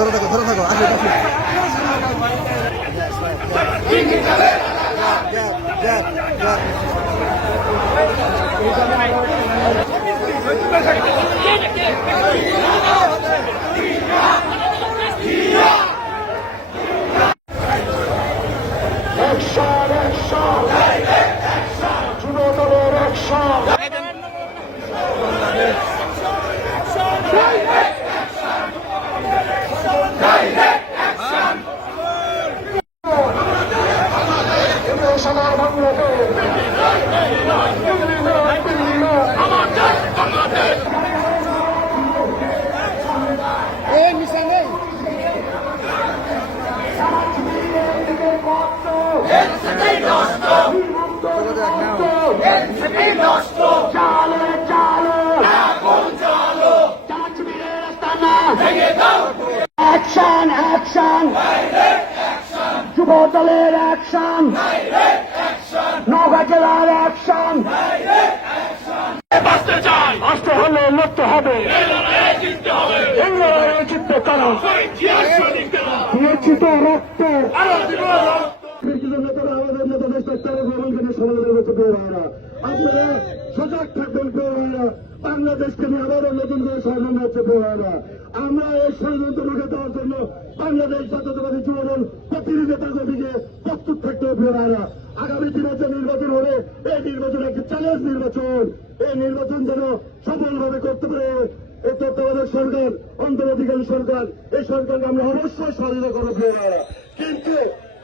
ধরে থাকো আসো যুবদলের অ্যাকশন সবার অ্যাকশন অ্যাকশন যুব দলের অ্যাকশন নওগাঁ জেলার অ্যাকশন আসতে হলে লড়তে হবে এই লড়াইয়ে জিততে কারণ নিশ্চিত রক্ত আমাদের নেতা দেশ ভ্রমণকে সমাধান হচ্ছে পেয়েরা আপনারা সজাগ থাকবেন পেয়েরা বাংলাদেশকে নিয়ে আবারও নতুন করে ষড়যন্ত্র হচ্ছে পেয়েরা আমরা এই ষড়যন্ত্র রুখে দেওয়ার জন্য বাংলাদেশ জাতীয়তাবাদী যুবদল প্রতিটি নেতা কর্মীকে প্রস্তুত থাকতে হবে পেয়েরা আগামী দিনে যে নির্বাচন হবে এই নির্বাচন একটি চ্যালেঞ্জ নির্বাচন এই নির্বাচন যেন সফলভাবে করতে পারে এই তত্ত্বাবধায়ক সরকার অন্তর্বর্তীকালীন সরকার এই সরকারকে আমরা অবশ্যই সহযোগিতা করবো পেয়েরা কিন্তু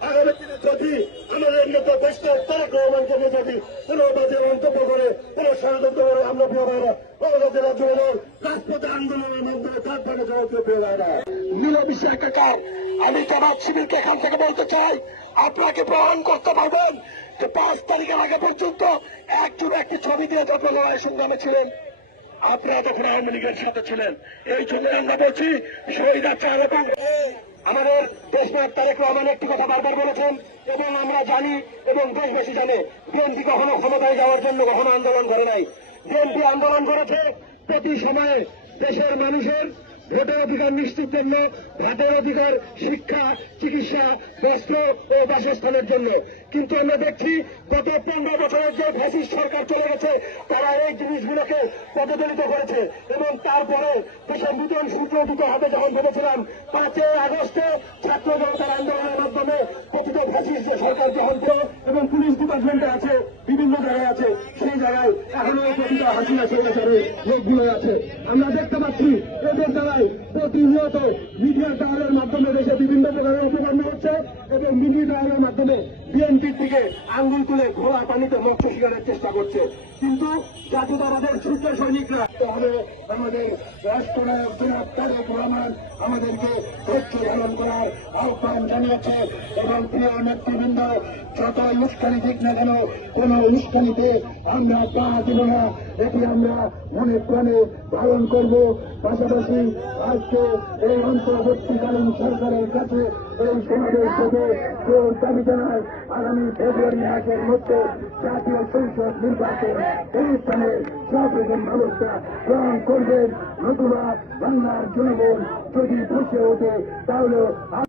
আগামী দিনে যদি আমাদের নেতা দেশটার তারেক রহমানকে নিয়ে যদি কোন বাজে মন্তব্য করে কোন ষড়যন্ত্র করে আমরা প্রিয় ভাইরা নওগাঁ জেলা যুবদল রাজপথে আন্দোলনের মাধ্যমে তার থেকে জবাব প্রিয় ভাইরা মিলেমিশে একাকার আমি জামাত শিবিরকে এখান থেকে বলতে চাই আপনাকে প্রমাণ করতে পারবেন যে 5 তারিখের আগে পর্যন্ত একটি ছবি দিয়ে যত লড়াই সংগ্রামে ছিলেন আপনারা তখন আওয়ামী লীগের সাথে ছিলেন এই জন্য আমরা বলছি শহীদ চাল এবং আমাদের দেশনাথ তারেক রহমান একটি কথা বারবার বলেছেন এবং আমরা জানি এবং দেশবাসী জানে বিএনপি কখনো ক্ষমতায় যাওয়ার জন্য কখনো আন্দোলন করে নাই বিএনপি আন্দোলন করেছে প্রতি সময়ে দেশের মানুষের ভোটের অধিকার নিশ্চিত জন্য ভাতের অধিকার শিক্ষা চিকিৎসা বস্ত্র ও বাসস্থানের জন্য কিন্তু আমরা দেখছি গত 15 বছরের যে ফ্যাসিস্ট সরকার চলে গেছে তারা এই জিনিসগুলোকে পদদলিত করেছে এবং তারপরে দেশের নূতন সূর্য উদিত হবে যখন ভেবেছিলাম 5 আগস্টে ছাত্র জনতার আন্দোলনের মাধ্যমে প্রতিটা ফ্যাসিস্ট যে সরকার যখন এবং পুলিশ ডিপার্টমেন্টে আছে বিভিন্ন জায়গায় আছে সেই জায়গায় এখনো প্রতিটা হাসিনা সরকারের লোকগুলো আছে আমরা দেখতে পাচ্ছি এদের দ্বারাই প্রতিনিয়ত মিডিয়া ট্রায়ালের মাধ্যমে দেশে বিভিন্ন প্রকারের অপকর্ম হচ্ছে এবং মিডিয়া ট্রায়ালের মাধ্যমে বিএনপির দিকে আঙ্গুল তুলে ঘোড়া পানিতে মৎস্য শিকারের চেষ্টা করছে কিন্তু জাতীয়তাবাদের সূর্য সৈনিকরা তাহলে আমাদের রাষ্ট্রনায়ক জনাব তারেক রহমান আমাদেরকে ধৈর্য ধারণ করার আহ্বান জানিয়েছে এবং প্রিয় নেতৃবৃন্দ যত উস্কানি দিক না কেন কোন উস্কানিতে আমরা পা দিব না এটি আমরা মনে প্রাণে পালন করব পাশাপাশি আজকে এই অন্তর্বর্তীকালীন সরকারের কাছে এই সমাবেশ থেকে জোর দাবি জানায় আগামী ফেব্রুয়ারি মাসের মধ্যে জাতীয় সংসদ নির্বাচন অনুষ্ঠানে সব রকম ব্যবস্থা গ্রহণ করবেন নতুবা বাংলার জনগণ যদি বসে ওঠে তাহলে